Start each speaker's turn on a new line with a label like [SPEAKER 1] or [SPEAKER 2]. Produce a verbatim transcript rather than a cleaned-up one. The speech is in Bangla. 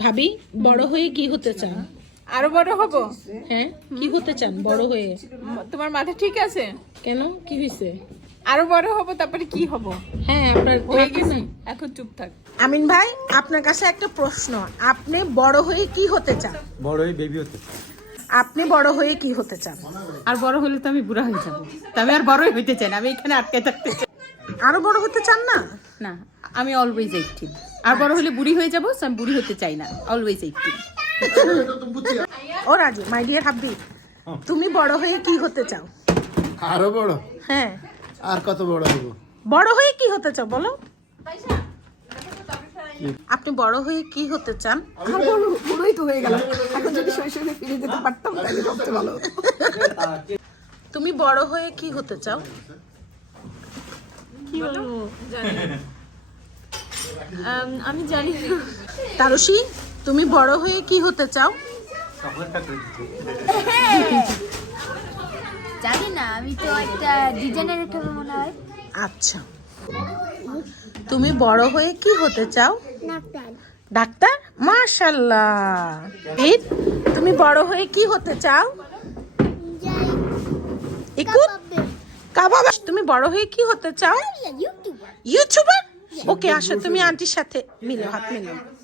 [SPEAKER 1] ভাবি বড় হয়ে কি হতে চান?
[SPEAKER 2] আরো বড় হব।
[SPEAKER 1] হ্যাঁ, কি হতে চান বড় হয়ে?
[SPEAKER 2] তোমার মাথা ঠিক আছে?
[SPEAKER 1] কেন, কি হয়েছে?
[SPEAKER 2] আরো বড় হব, তারপরে কি হব?
[SPEAKER 1] হ্যাঁ, আপনার
[SPEAKER 2] হয়ে গেছি, এখন চুপ থাক।
[SPEAKER 1] আমিন ভাই, আপনার কাছে একটা প্রশ্ন, আপনি বড় হয়ে কি হতে চান?
[SPEAKER 3] বড় হয়ে বেবি হতে চাই।
[SPEAKER 1] আপনি বড় হয়ে কি হতে চান?
[SPEAKER 4] আর বড় হলে তো আমি বুড়া হয়ে যাবো, তা আমি আর বড়ই হইতে চাই না, আমি এখানে আটকে থাকতে চাই
[SPEAKER 1] আরো বড় হতে চান না?
[SPEAKER 4] না। আমি অলওয়েজ এইটিন। আর বড় হলে বুড়ি হয়ে যাবো, so আমি বুড়ি হতে চাই না, অলওয়েজ এইটিন।
[SPEAKER 1] ও রাজি, মাই ডিয়ার হাব্বি, তুমি বড় হয়ে কি হতে চাও?
[SPEAKER 3] আরো বড়?
[SPEAKER 1] হ্যাঁ,
[SPEAKER 3] আর কত বড় হইব?
[SPEAKER 1] বড় হয়ে কি হতে চাও বলো? আপনি বড় হয়ে কি হতে চান?
[SPEAKER 2] বুড়োই তো হয়ে গেলাম, এখন যদি শৈশবে ফিরে যেতে পারতাম তাহলে সবচেয়ে ভালো হতো।
[SPEAKER 1] তুমি বড় হয়ে কি হতে চাও?
[SPEAKER 2] কি বলবো জানি আমি জানি না।
[SPEAKER 1] তারুশি, তুমি বড় হয়ে কি হতে চাও?
[SPEAKER 5] জানি না, আমি তো একটা ডিজাইনার হবে মনে হয়।
[SPEAKER 1] আচ্ছা, তুমি বড় হয়ে কি হতে চাও?
[SPEAKER 5] ডাক্তার।
[SPEAKER 1] ডাক্তার, মাশাআল্লাহ। ঈদ, তুমি বড় হয়ে কি হতে চাও? ইকুত, কাবাব, তুমি বড় হয়ে কি হতে চাও?
[SPEAKER 5] ইউটিউবার।
[SPEAKER 1] ইউটিউবার। ওকে, আসো তুমি আন্টির সাথে মিলো, হাত মিলো।